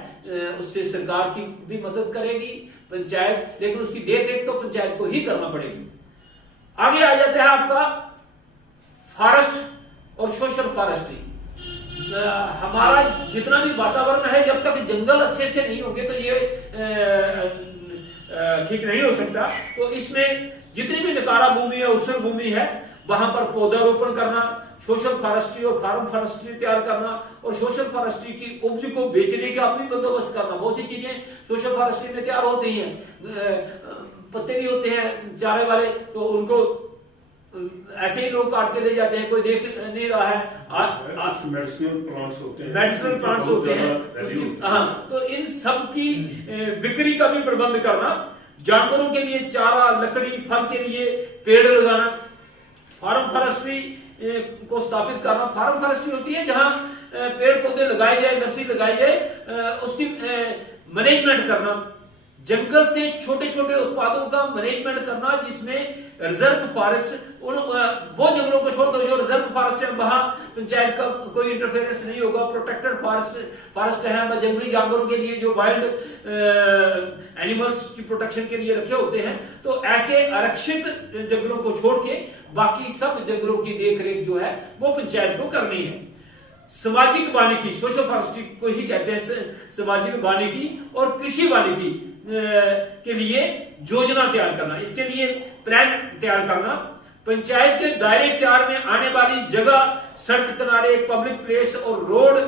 उससे सरकार की भी मदद करेगी पंचायत, लेकिन उसकी देख रेख तो पंचायत को ही करना पड़ेगी। आगे आ जाता है आपका फॉरेस्ट और सोशल फॉरेस्ट्री। हमारा जितना भी वातावरण है, जब तक जंगल अच्छे से नहीं होंगे तो ये ठीक नहीं हो सकता। तो इसमें जितनी भी नकारा भूमि है, उसर भूमि है, वहां पर पौधारोपण करना, सोशल फॉरेस्ट्री और फार्म फॉरेस्ट्री तैयार करना, और सोशल फॉरेस्ट्री की उपज को बेचने का अपनी बंदोबस्त करना। बहुत सी चीजें सोशल फॉरेस्ट्री में तैयार होती हैं, पत्ते भी होते हैं चारे वाले, तो उनको ऐसे ही लोग काट के ले जाते हैं, कोई देख नहीं रहा है। मेडिसिनल प्लांट्स होते हैं, मेडिसिनल प्लांट्स होते हैं। हाँ, तो इन सब की बिक्री का भी प्रबंध करना, जानवरों के लिए चारा, लकड़ी, फल के लिए पेड़ लगाना, फार्म फॉरेस्ट्री को स्थापित करना। फार्म फॉरेस्ट्री होती है जहां पेड़ पौधे लगाए जाए, नर्सरी लगाई जाए, उसकी मैनेजमेंट करना, जंगल से छोटे छोटे उत्पादों का मैनेजमेंट करना, जिसमें रिजर्व फॉरेस्ट, वो जंगलों को छोड़ दो जो रिजर्व फॉरेस्ट है, वहां पंचायत का कोई इंटरफेरेंस नहीं होगा। प्रोटेक्टेड फॉरेस्ट है, जंगली जानवरों के लिए जो वाइल्ड एनिमल्स की प्रोटेक्शन के लिए रखे होते हैं। तो ऐसे आरक्षित जंगलों को छोड़ के बाकी सब जंगलों की देखरेख जो है वो पंचायत को करनी है। सामाजिक वानिकी, सोशल फॉरेस्ट्री को ही कहते हैं सामाजिक वानिकी, और कृषि वानिकी के लिए योजना तैयार करना, इसके लिए प्लान तैयार करना। पंचायत के दायरे इख्तियार में आने वाली जगह, सड़क किनारे, पब्लिक प्लेस और रोड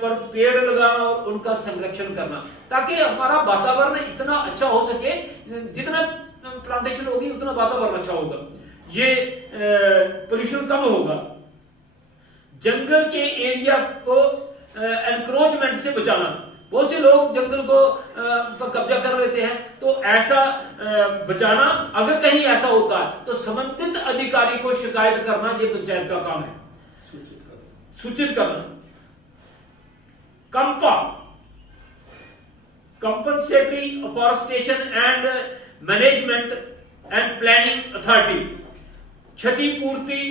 पर पेड़ लगाना और उनका संरक्षण करना, ताकि हमारा वातावरण इतना अच्छा हो सके। जितना प्लांटेशन होगी उतना वातावरण अच्छा होगा, ये पोल्यूशन कम होगा। जंगल के एरिया को एनक्रोचमेंट से बचाना, बहुत से लोग जंगल को कब्जा कर लेते हैं, तो ऐसा बचाना। अगर कहीं ऐसा होता है तो संबंधित अधिकारी को शिकायत करना, ये पंचायत का काम है, सूचित करना। CAMPA, compensatory afforestation and management and planning authority, क्षतिपूर्ति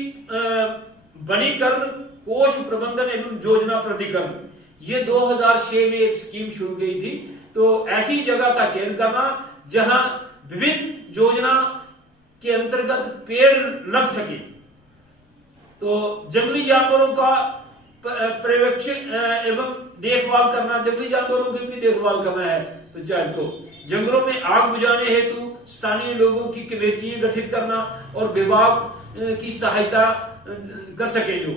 वनीकरण कोष प्रबंधन एवं योजना प्राधिकरण। ये 2006 में एक स्कीम शुरू गई थी। तो ऐसी जगह का चयन करना जहां विभिन्न योजना के अंतर्गत पेड़ लग सके। तो जंगली जानवरों का पर्यवेक्षण एवं देखभाल करना, जंगली जानवरों की भी देखभाल करना है पंचायत को। जंगलों में आग बुझाने हेतु स्थानीय लोगों की कमेटियां गठित करना और विभाग की सहायता कर सके। जो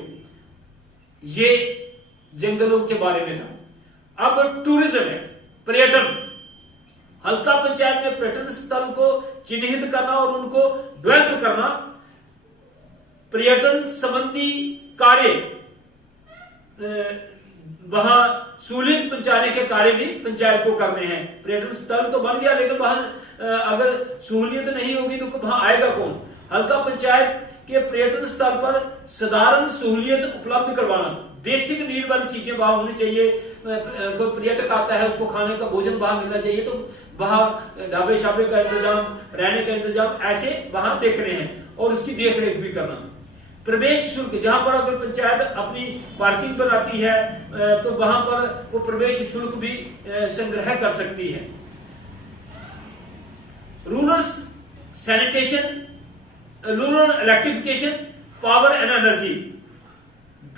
ये जंगलों के बारे में था। अब टूरिज्म है, पर्यटन। हल्का पंचायत में पर्यटन स्थल को चिन्हित करना और उनको डेवलप करना। पर्यटन संबंधी कार्य वहां सहूलियत पहुंचाने के कार्य भी पंचायत को करने हैं। पर्यटन स्थल तो बन गया, लेकिन वहां अगर सहूलियत नहीं होगी तो वहां आएगा कौन। हल्का पंचायत के पर्यटन स्थल पर साधारण सहूलियत उपलब्ध करवाना, बेसिक नीड वाली चीजें वहां होनी चाहिए। कोई पर्यटक आता है, उसको खाने का भोजन वहां मिलना चाहिए, तो वहां ढाबे शाबे का इंतजाम, रहने का इंतजाम ऐसे वहां देखने हैं और उसकी देखरेख भी करना। प्रवेश शुल्क, जहां पर अगर पंचायत अपनी पार्किंग बनाती है तो वहां पर वो प्रवेश शुल्क भी संग्रह कर सकती है। Rural sanitation, rural electrification, power and energy.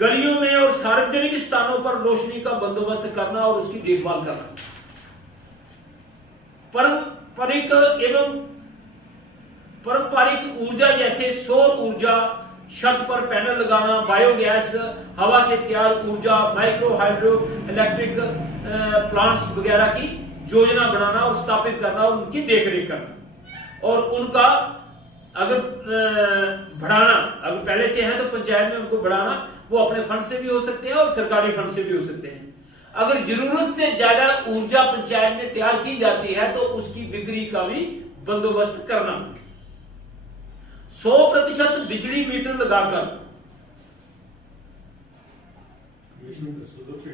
गलियों में और सार्वजनिक स्थानों पर रोशनी का बंदोबस्त करना और उसकी देखभाल करना। पारंपरिक ऊर्जा जैसे सौर ऊर्जा, छत पर पैनल लगाना, बायोगैस, हवा से तैयार ऊर्जा, माइक्रो हाइड्रो इलेक्ट्रिक प्लांट्स वगैरह की योजना बनाना और स्थापित करना और उनकी देखरेख करना। और उनका अगर बढ़ाना, अगर पहले से है तो पंचायत में उनको बढ़ाना, वो अपने फंड से भी हो सकते हैं और सरकारी फंड से भी हो सकते हैं। अगर जरूरत से ज्यादा ऊर्जा पंचायत में तैयार की जाती है तो उसकी बिक्री का भी बंदोबस्त करना। 100% बिजली मीटर लगाकर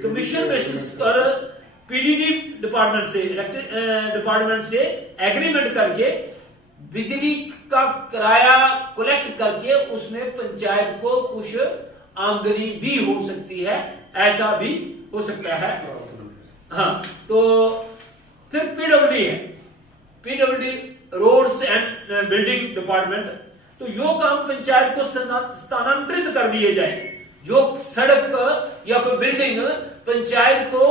कमीशन बेसिस पर पीडीडी डिपार्टमेंट से, इलेक्ट्रिक डिपार्टमेंट से एग्रीमेंट करके बिजली का किराया कलेक्ट करके उसमें पंचायत को कुछ आमदनी भी हो सकती है, ऐसा भी हो सकता है। हाँ, तो फिर पीडब्ल्यूडी है, PWD roads and building department. तो यो काम पंचायत को स्थानांतरित कर दिए जाए। जो सड़क या कोई बिल्डिंग पंचायत को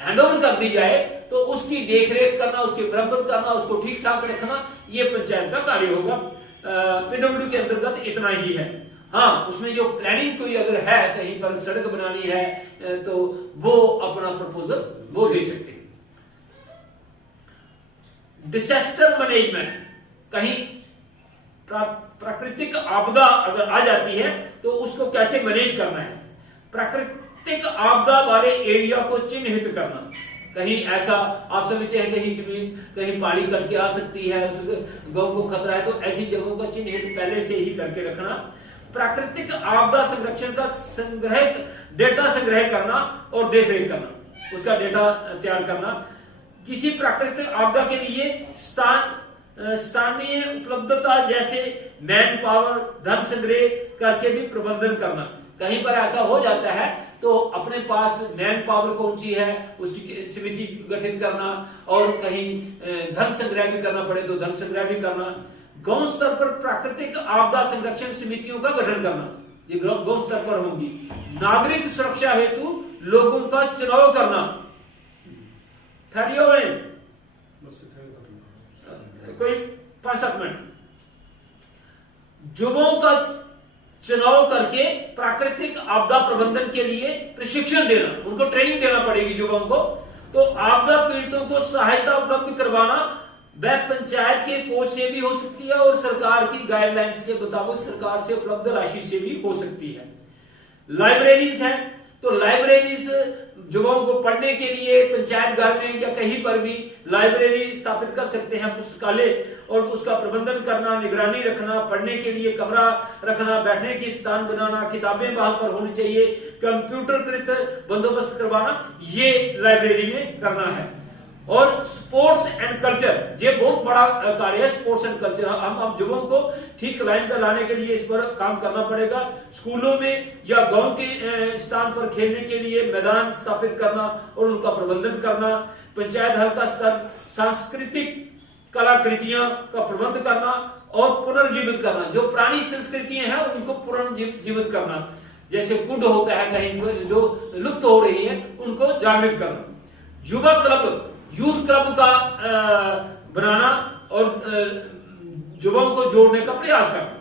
हैंडओवर कर दी जाए तो उसकी देखरेख करना, उसकी मरम्मत करना, उसको ठीक ठाक रखना, ये पंचायत का कार्य होगा। पीडब्ल्यू के अंतर्गत इतना ही है। हाँ, उसमें जो प्लानिंग कोई अगर है, कहीं पर सड़क बनानी है तो वो अपना प्रपोजल वो दे सकते हैं। डिजास्टर मैनेजमेंट, कहीं प्राकृतिक आपदा अगर आ जाती है तो उसको कैसे मैनेज करना है। प्राकृतिक आपदा वाले एरिया को चिन्हित करना। कहीं ऐसा आप समझते हैं कहीं जमीन, कहीं पहाड़ी कट के आ सकती है, उस गांव को खतरा है, तो ऐसी जगहों का चिन्हित पहले से ही करके रखना। प्राकृतिक आपदा संरक्षण का संग्रह, डेटा संग्रह करना और देखरेख करना, उसका डेटा तैयार करना। किसी प्राकृतिक आपदा के लिए स्थानीय उपलब्धता जैसे मैन पावर, धन संग्रह करके भी प्रबंधन करना। कहीं पर ऐसा हो जाता है तो अपने पास मैन पावर कौन सी है उसकी समिति गठित करना, और कहीं धन संग्रह भी करना पड़े तो धन संग्रह भी करना। गांव स्तर पर प्राकृतिक आपदा संरक्षण समितियों का गठन करना, ये गांव स्तर पर होगी। नागरिक सुरक्षा हेतु लोगों का चुनाव करना। ठहरियो कोई 5-7 मिनट। युवाओं का चुनाव करके प्राकृतिक आपदा प्रबंधन के लिए प्रशिक्षण देना, उनको ट्रेनिंग देना पड़ेगी युवाओं को। तो आपदा पीड़ितों को सहायता उपलब्ध करवाना वह पंचायत के कोष से भी हो सकती है और सरकार की गाइडलाइंस के मुताबिक सरकार से उपलब्ध राशि से भी हो सकती है। लाइब्रेरीज है, तो लाइब्रेरीज युवाओं को पढ़ने के लिए पंचायत घर में या कहीं पर भी लाइब्रेरी स्थापित कर सकते हैं, पुस्तकालय, और उसका प्रबंधन करना, निगरानी रखना, पढ़ने के लिए कमरा रखना, बैठने की स्थान बनाना, किताबें वहां पर होनी चाहिए, कंप्यूटरकृत बंदोबस्त करवाना, ये लाइब्रेरी में करना है। और स्पोर्ट्स एंड कल्चर, ये बहुत बड़ा कार्य है। स्पोर्ट्स एंड कल्चर हम युवाओं को ठीक लाइन पर लाने के लिए इस पर काम करना पड़ेगा। स्कूलों में या गांव के स्थान पर खेलने के लिए मैदान स्थापित करना और उनका प्रबंधन करना। पंचायत हल्का स्तर सांस्कृतिक कलाकृतियां का प्रबंध करना और पुनर्जीवित करना। जो पुरानी संस्कृतियां हैं उनको पुनर्जीवित करना, जैसे कुड होता है कहीं जो लुप्त हो रही है, उनको जागृत करना। युवा क्लब, यूथ क्लब का बनाना और युवाओं को जोड़ने का प्रयास करना।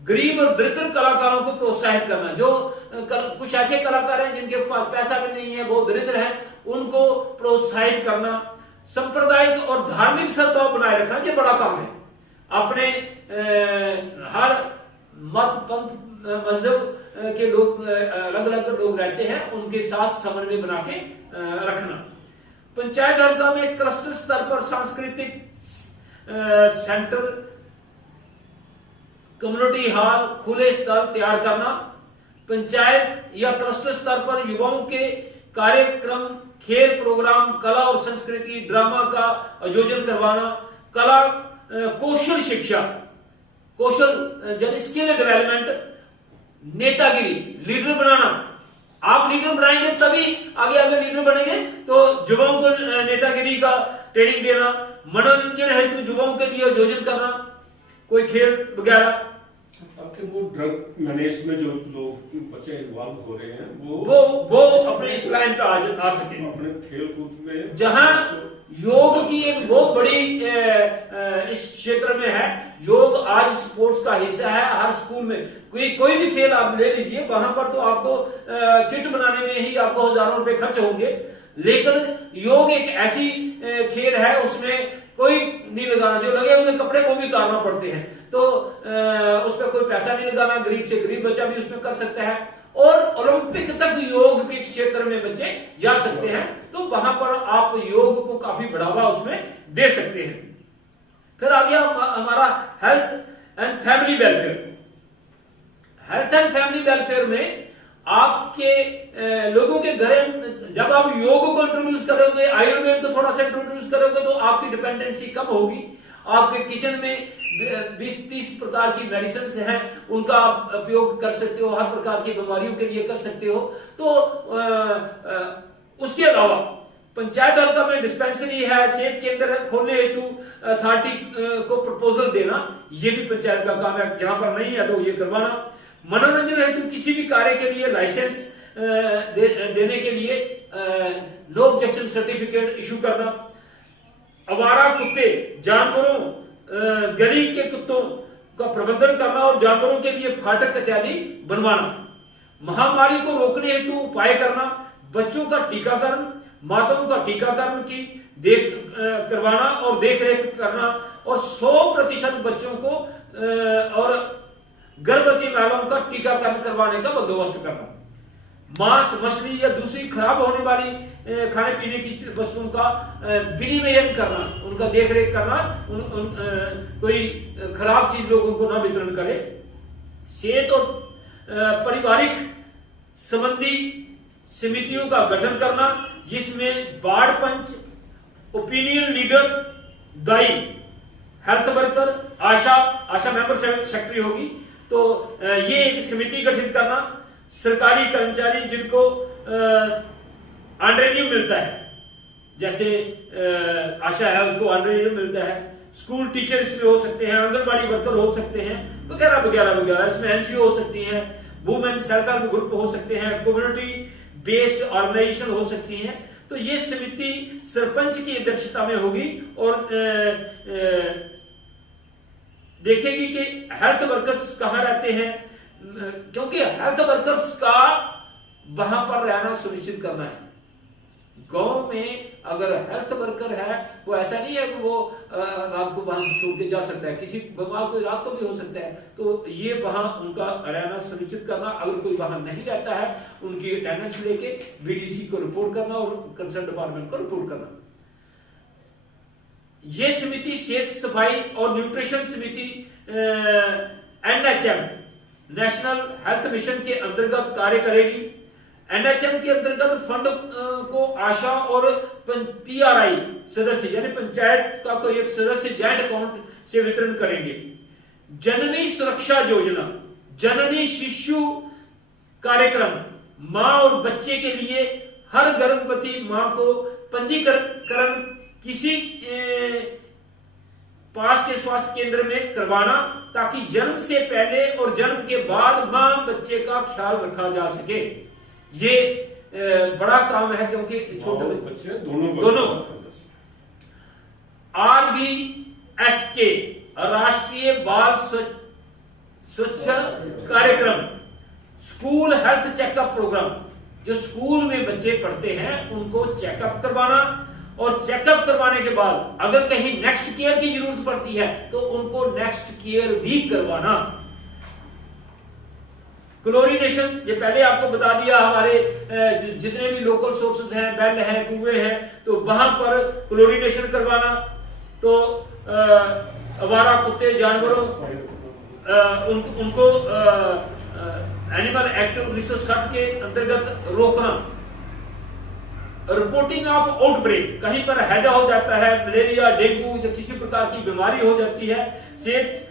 गरीब और दरिद्र कलाकारों को प्रोत्साहित करना। जो कुछ ऐसे कलाकार हैं जिनके पास पैसा भी नहीं है, वो दरिद्र हैं, उनको प्रोत्साहित करना। सांप्रदायिक और धार्मिक सद्भाव बनाए रखना, ये बड़ा काम है। अपने हर मत, पंथ, मजहब के लोग, अलग अलग लोग रहते हैं, उनके साथ समन्वय बना के रखना। पंचायत हल्का में क्लस्टर स्तर पर सांस्कृतिक सेंटर, कम्युनिटी हॉल, खुले स्थल तैयार करना। पंचायत या क्लस्टर स्तर पर युवाओं के कार्यक्रम, खेल प्रोग्राम, कला और संस्कृति, ड्रामा का आयोजन करवाना। कला कौशल शिक्षा, कौशल जन स्किल डेवलपमेंट। नेतागिरी, लीडर बनाना। आप लीडर बनाएंगे तभी आगे आगे लीडर बनेंगे, तो युवाओं को नेतागिरी का ट्रेनिंग देना। मनोरंजन हेतु युवाओं के लिए आयोजन करना, कोई खेल वगैरह। आपके वो ड्रग मैनेज में जो लोग बच्चे इन्वॉल्व हो रहे हैं वो अपने इस लाइन पे आ सके, अपने खेल कूद में। जहां योग की एक बहुत बड़ी इस क्षेत्र में है। योग आज स्पोर्ट्स का हिस्सा है। हर स्कूल में कोई भी खेल आप ले लीजिए, वहां पर तो आपको किट बनाने में ही आपको हजारों रुपए खर्च होंगे, लेकिन योग एक ऐसी खेल है उसमें कोई नहीं लगाना, जो लगे हुए कपड़े वो भी उतारना पड़ते हैं, तो उस पर कोई पैसा नहीं लगाना। गरीब से गरीब बच्चा भी उसमें कर सकता है, और ओलंपिक तक योग के क्षेत्र में बच्चे जा सकते हैं, तो वहां पर आप योग को काफी बढ़ावा उसमें दे सकते हैं। फिर आ गया हमारा health and family welfare. Health and family welfare में आपके लोगों के घर जब आप योग को इंट्रोड्यूस करोगे, आयुर्वेद को थोड़ा सा इंट्रोड्यूस करोगे, तो आपकी डिपेंडेंसी कम होगी। आपके किचन में 20-30 प्रकार की मेडिसिन हैं, उनका आप उपयोग कर सकते हो, हर प्रकार की बीमारियों के लिए कर सकते हो। तो उसके अलावा पंचायत हल्का में डिस्पेंसरी है, सेहत केंद्र खोलने हेतु अथॉरिटी को प्रपोजल देना, ये भी पंचायत का काम है। जहां पर नहीं है तो ये करवाना। मनोरंजन हेतु किसी भी कार्य के लिए लाइसेंस देने के लिए नो ऑब्जेक्शन सर्टिफिकेट इशू करना। आवारा कुत्ते, जानवरों, गली के कुत्तों का प्रबंधन करना और जानवरों के लिए फाटक इत्यादि बनवाना। महामारी को रोकने हेतु उपाय करना। बच्चों का टीकाकरण, माताओं का टीकाकरण की करवाना और देखरेख करना, और 100% बच्चों को और गर्भवती महिलाओं का टीकाकरण करवाने का बंदोबस्त करना। मांस, मछली या दूसरी खराब होने वाली खाने पीने की वस्तुओं का विनिमयन करना, उनका देखरेख करना, कोई खराब चीज लोगों को ना वितरण करे। सेहत और पारिवारिक संबंधी समितियों का गठन करना, जिसमें वार्ड पंच, ओपिनियन लीडर, दाई, हेल्थ वर्कर, आशा मेंबर सेक्रेटरी होगी। तो ये एक समिति गठित करना। सरकारी कर्मचारी जिनको ऑनरेरियम मिलता है, जैसे आशा है उसको ऑनरेरियम मिलता है, स्कूल टीचर इसमें हो सकते हैं, आंगनबाड़ी वर्कर हो सकते हैं, वगैरह वगैरह वगैरह। इसमें एनजीओ हो सकती हैं, वुमेन सेल्फ हेल्प ग्रुप हो सकते हैं, कम्युनिटी बेस्ड ऑर्गेनाइजेशन हो सकती हैं। तो ये समिति सरपंच की अध्यक्षता में होगी और देखेगी कि हेल्थ वर्कर्स कहां रहते हैं, क्योंकि हेल्थ वर्कर्स का वहां पर रहना सुनिश्चित करना है। गांव में अगर हेल्थ वर्कर है, वो ऐसा नहीं है कि वो रात को वहां से छोड़ के जा सकता है, किसी बीमार कोई रात को भी हो सकता है, तो ये वहां उनका रहना सुनिश्चित करना। अगर कोई वहां नहीं रहता है, उनकी अटेंडेंस लेके बीडीसी को रिपोर्ट करना और कंसर्न डिपार्टमेंट को रिपोर्ट करना। ये समिति सेहत, सफाई और न्यूट्रिशन समिति एनएचएम, नेशनल हेल्थ मिशन के अंतर्गत कार्य करेगी। एनएचएम के अंतर्गत फंड को आशा और पीआरआई सदस्य यानी पंचायत का कोई एक सदस्य जॉइंट अकाउंट से वितरण करेंगे। जननी सुरक्षा योजना, जननी शिशु कार्यक्रम, मां और बच्चे के लिए हर गर्भवती मां को पंजीकरण किसी पास के स्वास्थ्य केंद्र में करवाना, ताकि जन्म से पहले और जन्म के बाद मां बच्चे का ख्याल रखा जा सके। ये बड़ा काम है, क्योंकि छोटे बच्चे दोनों। RBSK, राष्ट्रीय बाल स्वच्छ कार्यक्रम, स्कूल हेल्थ चेकअप प्रोग्राम, जो स्कूल में बच्चे पढ़ते हैं उनको चेकअप करवाना, और चेकअप करवाने के बाद अगर कहीं नेक्स्ट केयर की जरूरत पड़ती है तो उनको नेक्स्ट केयर भी करवाना। क्लोरिनेशन, ये पहले आपको बता दिया, हमारे जितने भी लोकल सोर्सेज हैं, वेल हैं, कुएं हैं, तो वहां पर क्लोरिनेशन करवाना। तो आवारा कुत्ते, जानवरों, उनको एनिमल एक्ट 1960 के अंतर्गत रोकना। रिपोर्टिंग ऑफ आउटब्रेक, कहीं पर हैजा हो जाता है, मलेरिया, डेंगू या किसी प्रकार की बीमारी हो जाती है, सेहत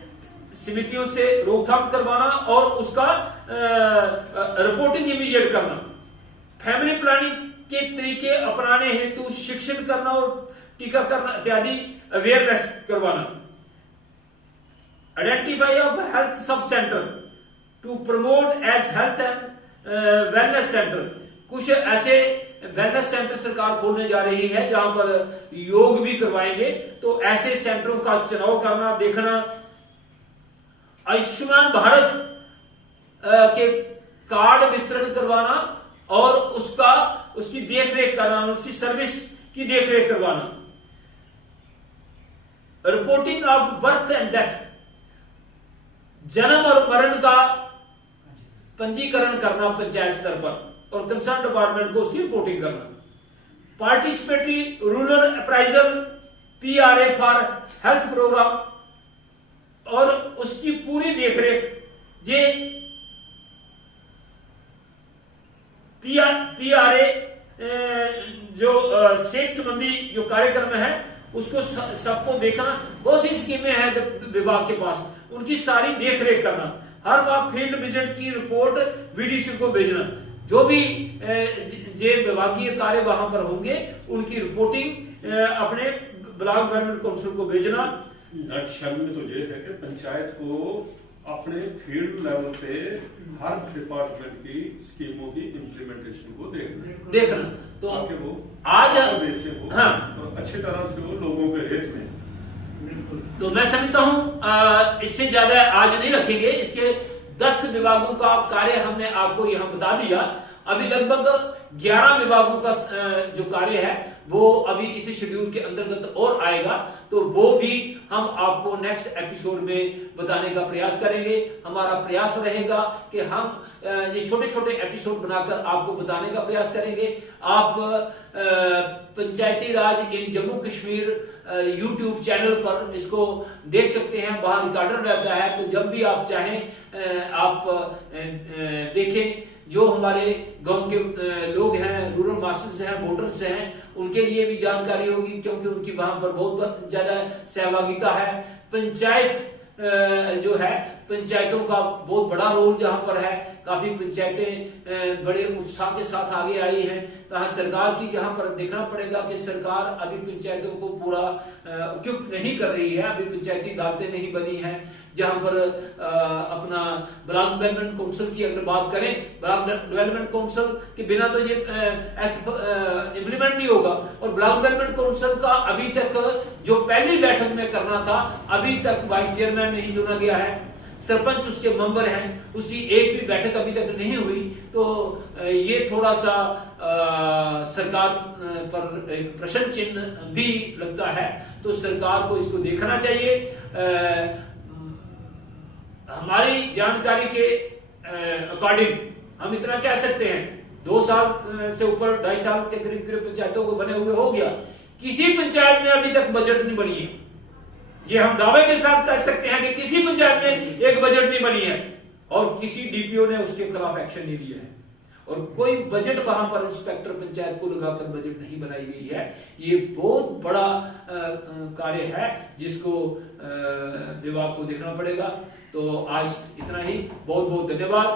समितियों से रोकथाम करवाना और उसका रिपोर्टिंग इमीडिएट करना। फैमिली प्लानिंग के तरीके अपनाने हेतु शिक्षण करना और टीकाकरण इत्यादि अवेयरनेस करवाना। Identify of health sub centre to promote as health and wellness centre, कुछ ऐसे वेलनेस सेंटर सरकार खोलने जा रही है जहां पर योग भी करवाएंगे, तो ऐसे सेंटरों का चुनाव करना, देखना। आयुष्मान भारत के कार्ड वितरण करवाना और उसकी देखरेख करना, उसकी सर्विस की देखरेख करवाना। Reporting of birth and death, जन्म और मरण का पंजीकरण करना पंचायत स्तर पर और कंसर्न डिपार्टमेंट को उसकी रिपोर्टिंग करना। Participatory rural appraisal, PRA for health programme और उसकी पूरी देखरेख। ये PRA जो सेहत संबंधी जो कार्यक्रम है उसको सबको देखना। बहुत सी स्कीमें हैं विभाग के पास, उनकी सारी देख रेख करना, हर बार फील्ड विजिट की रिपोर्ट VDC को भेजना, जो भी जे विभागीय कार्य वहां पर होंगे उनकी रिपोर्टिंग अपने ब्लॉक डेवलपमेंट काउंसिल को भेजना। नटशल में तो ये है कि पंचायत को अपने फील्ड लेवल पे हर डिपार्टमेंट की स्कीमों की इम्प्लीमेंटेशन को देखना तो ताकि वो आज से हो और अच्छी तरह से हो लोगों के हित में। तो मैं समझता हूं इससे ज्यादा आज नहीं रखेंगे। इसके 10 विभागों का कार्य हमने आपको यहां बता दिया। अभी लगभग 11 विभागों का जो कार्य है वो अभी इसी शेड्यूल के अंतर्गत और आएगा, तो वो भी हम आपको नेक्स्ट एपिसोड में बताने का प्रयास करेंगे। हमारा प्रयास रहेगा कि हम ये छोटे छोटे एपिसोड बनाकर आपको बताने का प्रयास करेंगे। आप पंचायती राज इन जम्मू कश्मीर YouTube चैनल पर इसको देख सकते हैं, वहां रिकॉर्डर रहता है, तो जब भी आप चाहें आप देखें। जो हमारे गांव के लोग हैं, रूरल मास्टर्स हैं, वोटर्स हैं, उनके लिए भी जानकारी होगी, क्योंकि उनकी वहां पर बहुत ज्यादा सहभागिता है। पंचायत जो है, पंचायतों का बहुत बड़ा रोल जहां पर है, काफी पंचायतें बड़े उत्साह के साथ आगे आई हैं। तो सरकार की जहां पर देखना पड़ेगा कि सरकार अभी पंचायतों को पूरा इक्विप नहीं कर रही है, अभी पंचायती अदालतें नहीं बनी हैं। जहां पर अपना ब्लॉक डेवलपमेंट काउंसिल की अगर बात करें, ब्लॉक डेवलपमेंट काउंसिल के बिना तो ये एक्ट इम्प्लीमेंट नहीं होगा। और ब्लॉक डेवलपमेंट काउंसिल का अभी तक जो पहली बैठक में करना था, अभी तक वाइस चेयरमैन नहीं चुना गया है, सरपंच उसके मेंबर हैं, उसकी एक भी बैठक अभी तक नहीं हुई। तो ये थोड़ा सा सरकार पर एक प्रश्न चिन्ह भी लगता है। तो सरकार को इसको देखना चाहिए। हमारी जानकारी के अकॉर्डिंग हम इतना कह सकते हैं, 2 साल से ऊपर 2.5 साल के करीब पंचायतों को बने हुए हो गया, किसी पंचायत में अभी तक बजट नहीं बनी है। ये हम दावे के साथ कह सकते हैं कि किसी पंचायत में एक बजट नहीं बनी है, और किसी DPO ने उसके खिलाफ एक्शन नहीं लिया है, और कोई बजट वहां पर इंस्पेक्टर पंचायत को लगाकर बजट नहीं बनाई गई है। ये बहुत बड़ा कार्य है जिसको विभाग को देखना पड़ेगा। तो आज इतना ही, बहुत बहुत धन्यवाद।